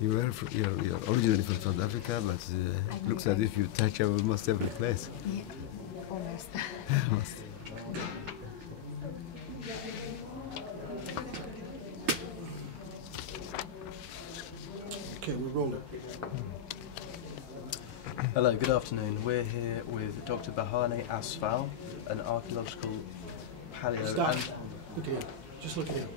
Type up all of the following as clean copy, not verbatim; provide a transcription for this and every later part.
You're originally from South Africa, but it looks as if you touch almost every place. Yeah, almost. Almost. Okay, we're rolling. Hello, good afternoon. We're here with Dr. Berhane Asfaw, an archaeological paleo... Stop. Look at him. Just look at him.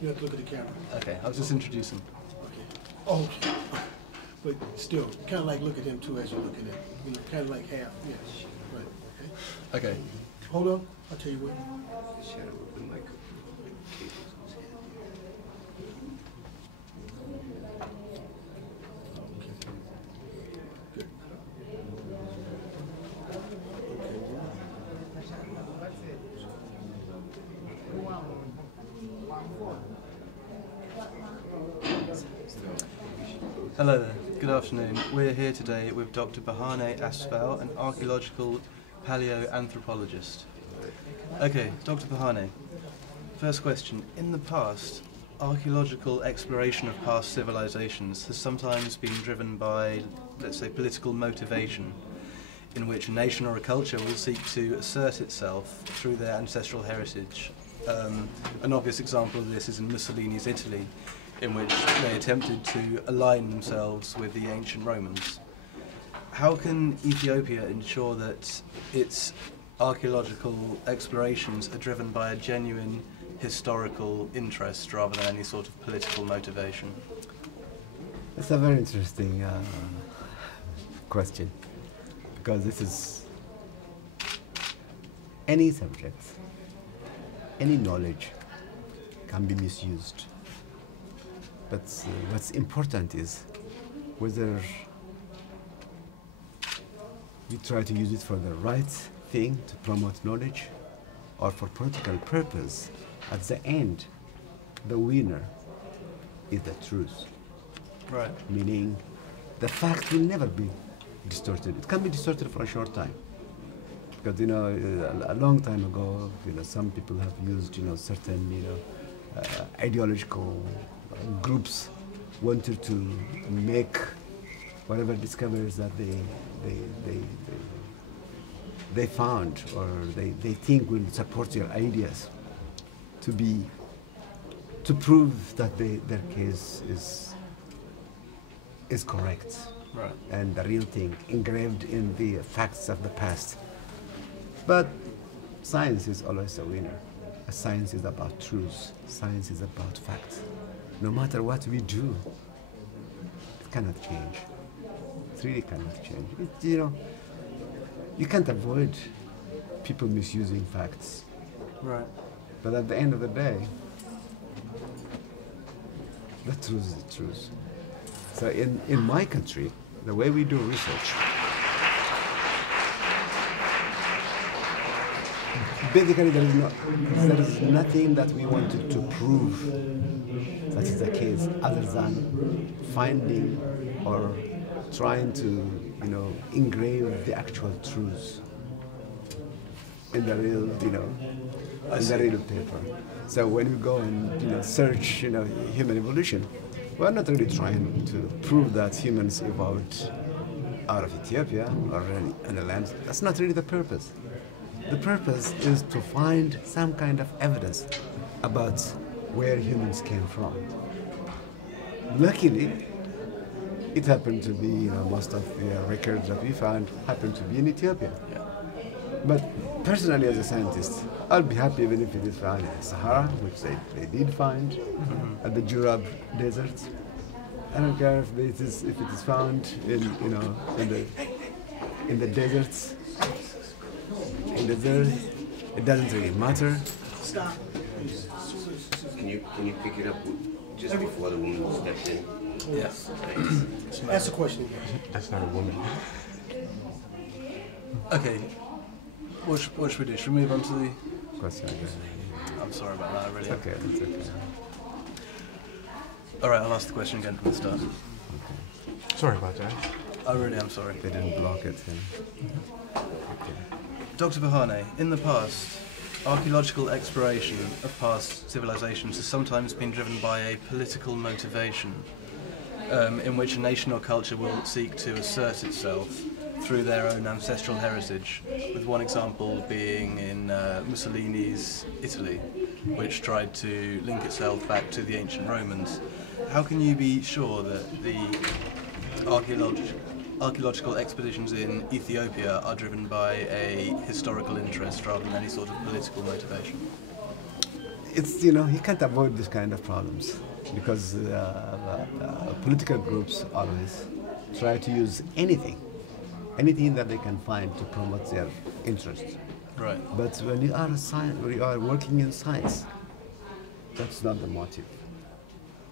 You have to look at the camera. Okay, I was just introducing. Okay. Oh, but still, kind of like look at him too as you look at him. You know, kind of like half. Yes. Right. Okay. Okay. Hold on. I'll tell you what. Hello there, good afternoon. We're here today with Dr. Berhane Asfaw, an archaeological paleoanthropologist. Okay, Dr. Berhane, first question. In the past, archaeological exploration of past civilizations has sometimes been driven by, let's say, political motivation, in which a nation or a culture will seek to assert itself through their ancestral heritage. An obvious example of this is in Mussolini's Italy, in which they attempted to align themselves with the ancient Romans. How can Ethiopia ensure that its archaeological explorations are driven by a genuine historical interest rather than any sort of political motivation? It's a very interesting question, because this is any subject, any knowledge can be misused. But what's important is whether we try to use it for the right thing to promote knowledge or for political purpose. At the end, the winner is the truth. Right. Meaning the fact will never be distorted. It can be distorted for a short time. Because, a long time ago, some people have used, certain, ideological groups wanted to make whatever discoveries that they found or they think will support their ideas to prove that their case is correct. Right. And the real thing engraved in the facts of the past. But science is always a winner. Science is about truth. Science is about facts. No matter what we do, it cannot change. It really cannot change. You can't avoid people misusing facts. Right. But at the end of the day, the truth is the truth. So in my country, the way we do research, basically there is nothing that we wanted to prove that is the case other than finding or trying to, engrave the actual truth in the real, in the real paper. So when we go and search, human evolution, we're not really trying to prove that humans evolved out of Ethiopia or in the land. That's not really the purpose. The purpose is to find some kind of evidence about where humans came from. Luckily, it happened to be, most of the records that we found happened to be in Ethiopia. Yeah. But personally, as a scientist, I'll be happy even if it is found in Sahara, which they did find, at the Jurab Desert. I don't care if it is found in the deserts, in the desert. It doesn't really matter. Stop. Can you pick it up just before the woman steps in? Yes. Ask the question. That's not a woman. Okay. What should we do? Should we move on to the... Question again. I'm sorry about that, I really... Okay, it's okay. Alright, I'll ask the question again from the start. Sorry about that. I really am sorry. They didn't block it. Okay. Dr. Berhane, in the past, archaeological exploration of past civilizations has sometimes been driven by a political motivation. in which a nation or culture will seek to assert itself through their own ancestral heritage, with one example being in Mussolini's Italy, which tried to link itself back to the ancient Romans. How can you be sure that the archaeological expeditions in Ethiopia are driven by a historical interest rather than any sort of political motivation? It's, you can't avoid this kind of problems because political groups always try to use anything that they can find to promote their interests. Right. But when you are working in science, that's not the motive.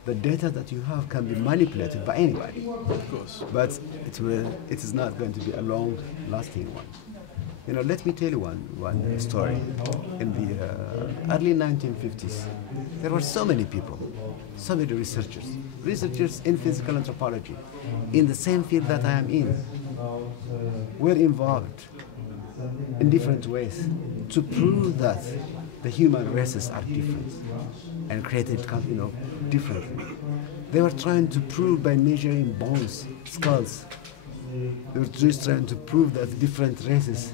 The data that you have can be manipulated by anybody. Of course. But it is not going to be a long-lasting one. Let me tell you one story. In the early 1950s, there were so many people, so many researchers in physical anthropology, in the same field that I am in, were involved in different ways to prove that the human races are different and created, differently. They were trying to prove by measuring bones, skulls. They were just trying to prove that different races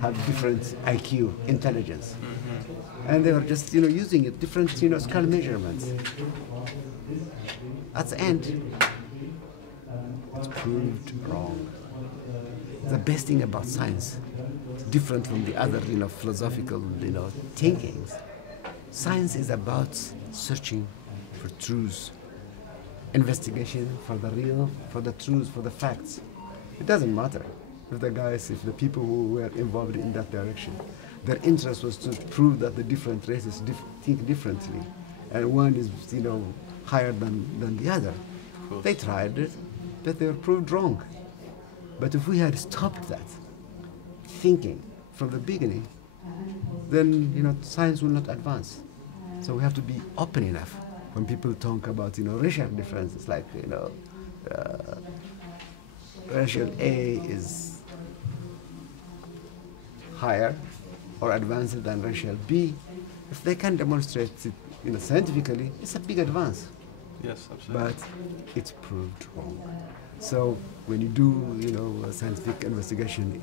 have different IQ, intelligence. And they were just, using it, different, skull measurements. At the end, it's proved wrong. The best thing about science, different from the other, philosophical, thinkings, science is about searching for truths, investigation for the real, for the truth, for the facts. It doesn't matter if the people who were involved in that direction, their interest was to prove that the different races think differently, and one is, higher than the other. They tried it, but they were proved wrong. But if we had stopped that thinking from the beginning, then science will not advance. So we have to be open enough when people talk about racial differences, like racial A is higher or advanced than racial B. If they can demonstrate it, scientifically, it's a big advance. Yes, absolutely. But it's proved wrong. So when you do, a scientific investigation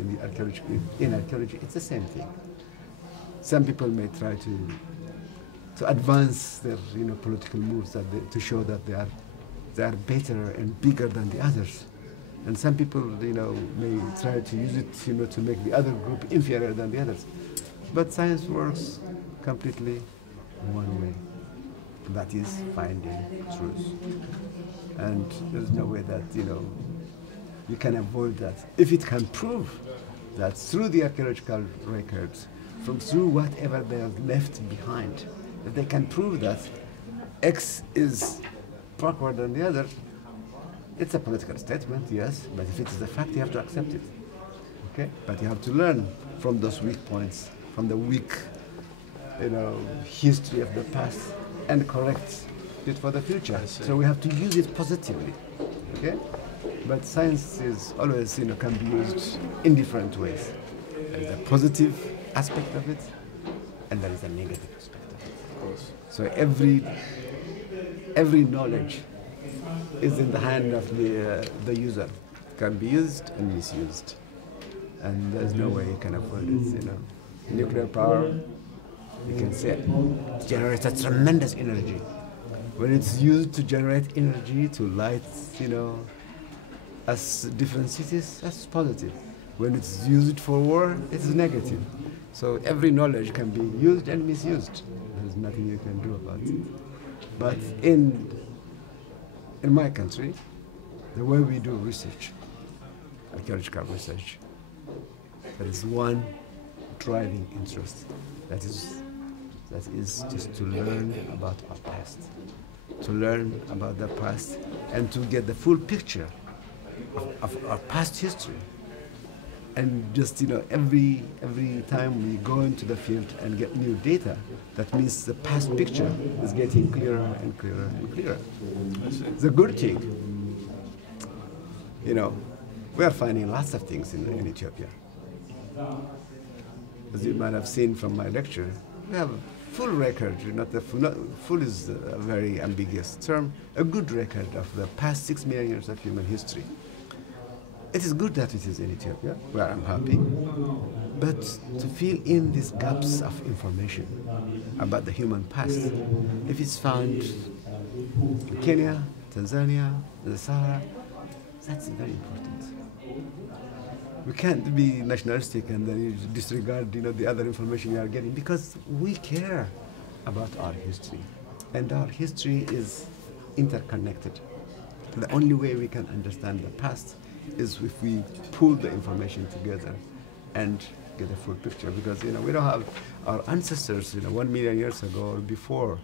in archaeology, it's the same thing. Some people may try to advance their, political moves to show that they are better and bigger than the others, and some people, may try to use it, to make the other group inferior than the others. But science works completely one way. That is finding truth. And there's no way that, you can avoid that. If it can prove that through the archaeological records, through whatever they have left behind, if they can prove that X is backward than the other, it's a political statement, yes, but if it is a fact, you have to accept it. Okay? But you have to learn from those weak points, from the weak, history of the past, and correct it for the future. So we have to use it positively. Okay? But science is always, can be used in different ways. There is a positive aspect of it, and there is a negative aspect of it. Of course. So every knowledge is in the hand of the user. It can be used and misused, and there's no way you can avoid it. Nuclear power, you can say, generates a tremendous energy. When it's used to generate energy to light, as different cities, that's positive. When it's used for war, it's negative. So every knowledge can be used and misused. There's nothing you can do about it. But in my country, the way we do research, archaeological research, there is one driving interest. That is just to learn about our past, to learn about the past, and to get the full picture of our past history. And just, every time we go into the field and get new data, that means the past picture is getting clearer and clearer and clearer. The good thing, we are finding lots of things in Ethiopia. As you might have seen from my lecture, we have full record, not the full, not, full is a very ambiguous term, a good record of the past 6 million years of human history. It is good that it is in Ethiopia, where I'm happy, but to fill in these gaps of information about the human past, if it's found in Kenya, Tanzania, the Sahara, that's very important. We can't be nationalistic and then you disregard, the other information you are getting, because we care about our history, and our history is interconnected. The only way we can understand the past is if we pull the information together and get a full picture, because we don't have our ancestors 1 million years ago or before.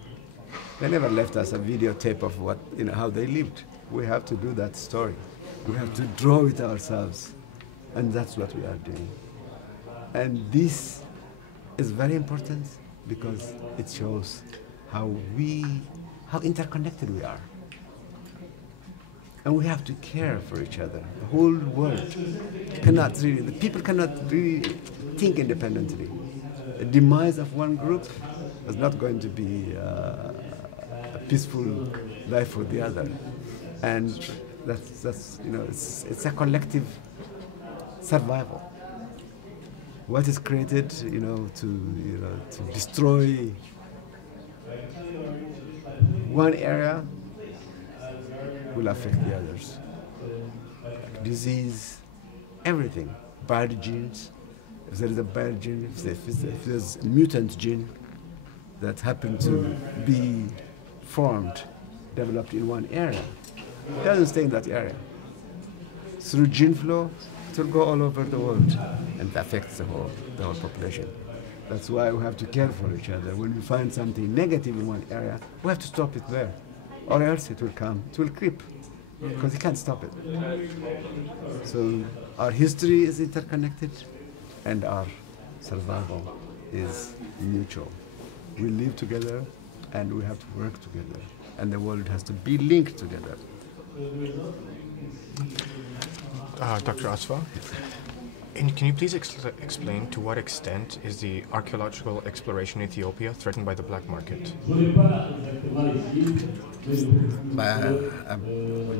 They never left us a videotape of what how they lived. We have to do that story. We have to draw it ourselves, and that's what we are doing. And this is very important because it shows how interconnected we are. And we have to care for each other. The whole world the people cannot really think independently. The demise of one group is not going to be a peaceful life for the other. And that's it's a collective survival. What is created, to destroy one area will affect the others. Like disease, everything. Bad genes. If there is a bad gene, if there's a mutant gene that happened to be formed, developed in one area, it doesn't stay in that area. Through gene flow, it will go all over the world and affects the whole population. That's why we have to care for each other. When we find something negative in one area, we have to stop it there, or else it will creep, because you can't stop it. So our history is interconnected, and our survival is mutual. We live together, and we have to work together, and the world has to be linked together. Dr. Asfaw, can you please explain to what extent is the archaeological exploration in Ethiopia threatened by the black market? Would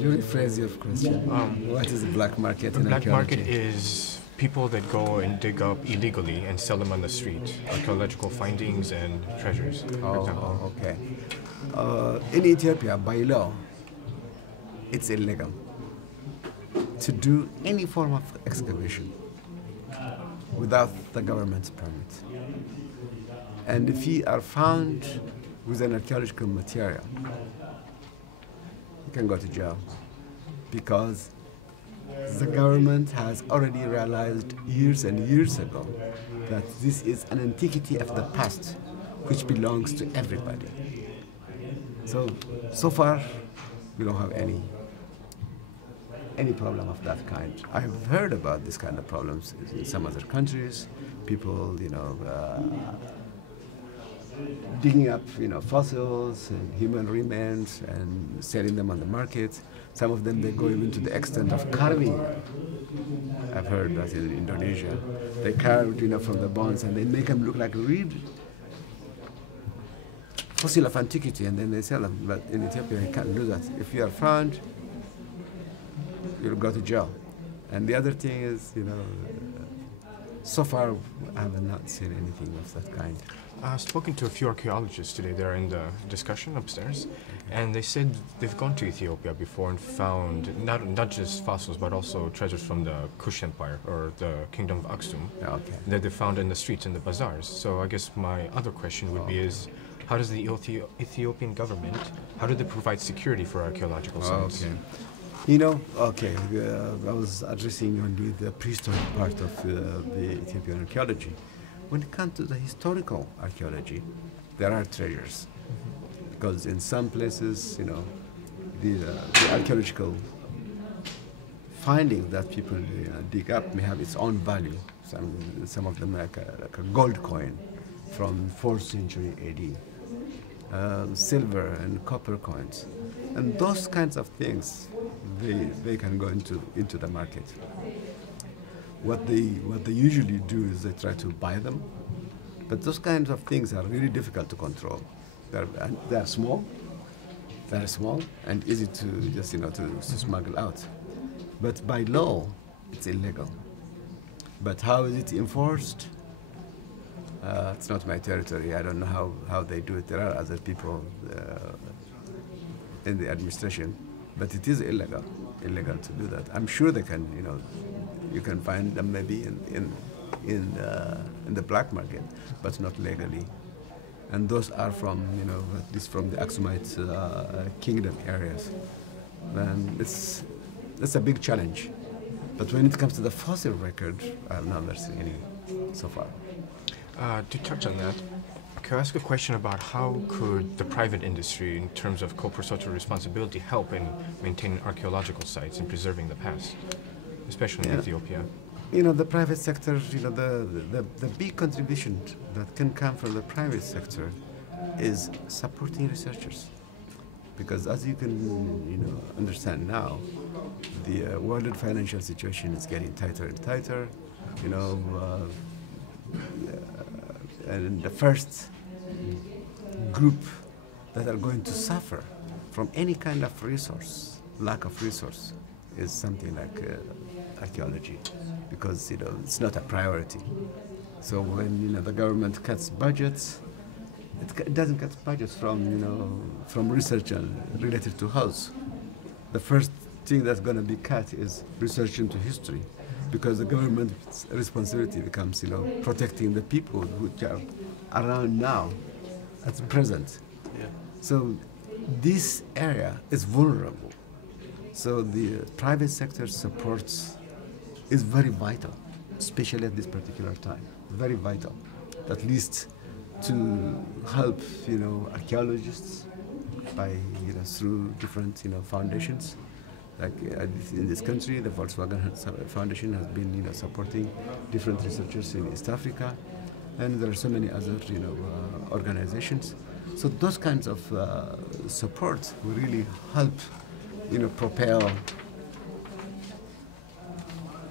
you rephrase your question? What is the black market in Black archaeology? market is people that go and dig up illegally and sell them on the street, archaeological findings and treasures, for example. Okay. In Ethiopia, by law, it's illegal to do any form of excavation without the government's permit. And if you are found with an archaeological material, you can go to jail, because the government has already realized years and years ago that this is an antiquity of the past which belongs to everybody. So far, we don't have any problem of that kind. I've heard about this kind of problems in some other countries. People, digging up, fossils and human remains and selling them on the market. Some of them, they go even to the extent of carving. I've heard that in Indonesia. They carved, from the bones, and they make them look like real fossil of antiquity, and then they sell them. But in Ethiopia, you can't do that. If you are found, you'll go to jail. And the other thing is, so far I have not seen anything of that kind. I've spoken to a few archaeologists today. They're in the discussion upstairs, and they said they've gone to Ethiopia before and found not just fossils, but also treasures from the Kush Empire or the Kingdom of Aksum that they found in the streets and the bazaars. So I guess my other question would be is, how does the Ethiopian government, how do they provide security for archaeological sites? I was addressing only the prehistoric part of the Ethiopian archaeology. When it comes to the historical archaeology, there are treasures. Because in some places, the archaeological findings that people dig up may have its own value. Some of them like a gold coin from 4th century AD, silver and copper coins. And those kinds of things, they can go into the market. What they usually do is they try to buy them But those kinds of things are really difficult to control. They're small, very small, and easy to just to smuggle out. But by law, it's illegal. But how is it enforced? It's not my territory. I don't know how they do it. There are other people in the administration, but it is illegal to do that. I'm sure they can, you can find them maybe in the black market, but not legally. And those are from, at least from the Aksumite kingdom areas. And it's a big challenge. But when it comes to the fossil record, I've never seen any so far. To touch on that, can I ask a question about how could the private industry, in terms of corporate social responsibility, help in maintaining archaeological sites and preserving the past, especially in Ethiopia? The private sector, the big contribution that can come from the private sector is supporting researchers. Because as you can, understand now, the world financial situation is getting tighter and tighter, and the first group that are going to suffer from any kind of lack of resource, is something like archaeology, because it's not a priority. So when the government cuts budgets, it doesn't cut budgets from research related to health. The first thing that's going to be cut is research into history, because the government's responsibility becomes protecting the people who are around now, at the present. Yeah. So this area is vulnerable. So the private sector support is very vital, especially at this particular time. Very vital, at least to help archaeologists by through different foundations. Like in this country, the Volkswagen Foundation has been supporting different researchers in East Africa, and there are so many other organizations. So those kinds of support will really help propel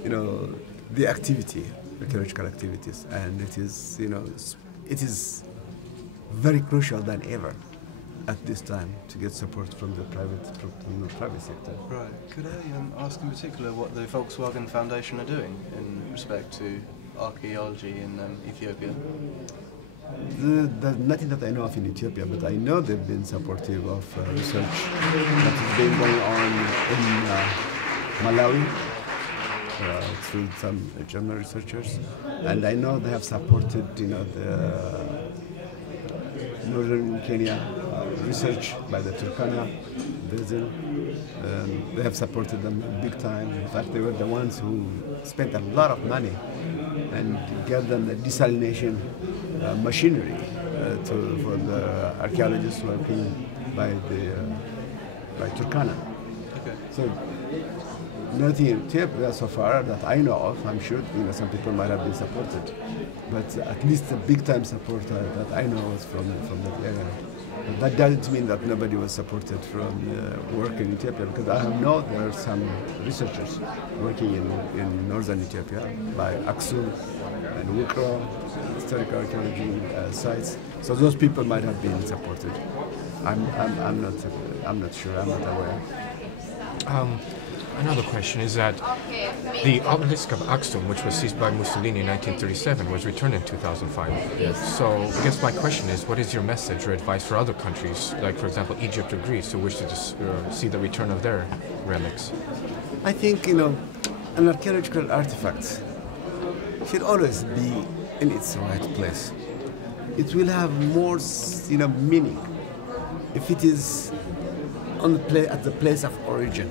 the activity, archaeological activities, and it is very crucial than ever at this time to get support from the private sector. Right. Could I ask in particular what the Volkswagen Foundation are doing in respect to archaeology in Ethiopia? There's nothing that I know of in Ethiopia, but I know they've been supportive of research that has been going on in Malawi through some German researchers, and I know they have supported the northern Kenya research by the Turkana basin. They have supported them big time. In fact, they were the ones who spent a lot of money and gave them the desalination machinery for the archaeologists working by Turkana. Okay. So nothing in Ethiopia so far that I know of. I'm sure some people might have been supported, but at least the big time support that I know was from that area. But that doesn't mean that nobody was supported from work in Ethiopia, because I know there are some researchers working in northern Ethiopia by Aksum and Wukro, historical archaeology sites. So those people might have been supported. I'm not sure. I'm not aware. Another question is that the obelisk of Aksum, which was seized by Mussolini in 1937, was returned in 2005. Yes. So I guess my question is, what is your message or advice for other countries, like for example Egypt or Greece, who wish to see the return of their relics? I think an archaeological artifact should always be in its right place. It will have more meaning if it is at the place of origin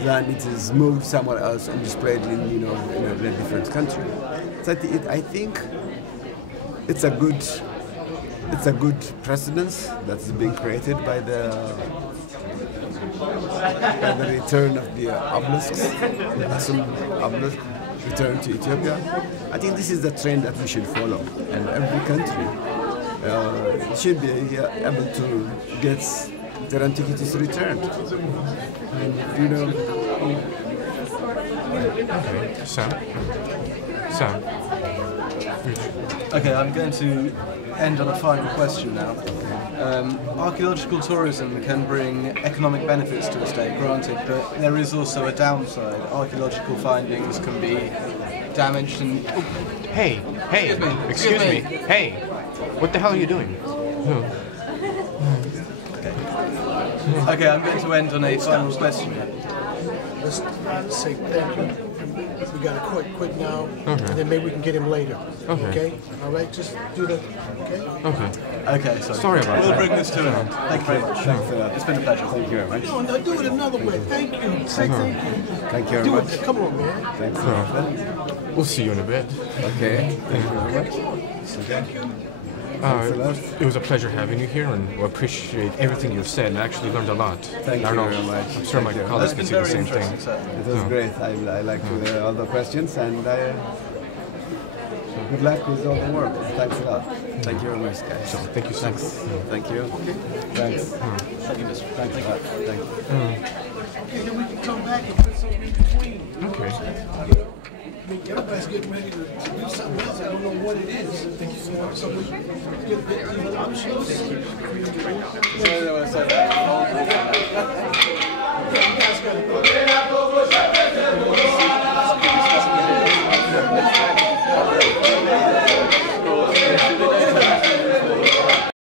than it is moved somewhere else and displayed in a different country. So I think it's a good precedence that's being created by the return of the obelisks, the Aksum obelisk return to Ethiopia. I think this is the trend that we should follow, and every country should be able to get their antiquities returned. And Okay, Sam? Sam. Okay, I'm going to end on a final question now. Archaeological tourism can bring economic benefits to a state, granted, but there is also a downside. Archaeological findings can be damaged and... Oh, Hey, excuse me. Hey, what the hell are you doing? okay, I'm going to end on a final question. Let's say thank you. We got to quit now, Okay. and then maybe we can get him later. Okay. All right, just do that. Okay. Okay. Okay, so Sorry about we'll that. bring this to an end. Thank you very much. Thanks a lot. It's been a pleasure. Thank you very much. No, do it another way. Thank you. Say thank you. Thank you very Do much. it. Come on, man. Thanks a lot. We'll see you in a bit. Okay. Thank you very much. It was a pleasure having you here, and we appreciate everything you've said. I actually learned a lot. Thank I don't you know, very much. I'm sure my Thank you. colleagues That's can been say the very same thing. interesting, sir. It was great. I like to hear all the questions, and good luck with all the work. Thanks a lot. Thank you very much, guys. Thank you so much. Thank you. Thanks. Thanks a lot. Thank you. Okay, then we can come back and put something in between. Okay. Everybody's getting ready to do something else. I don't know what it is. So we get I'm sure.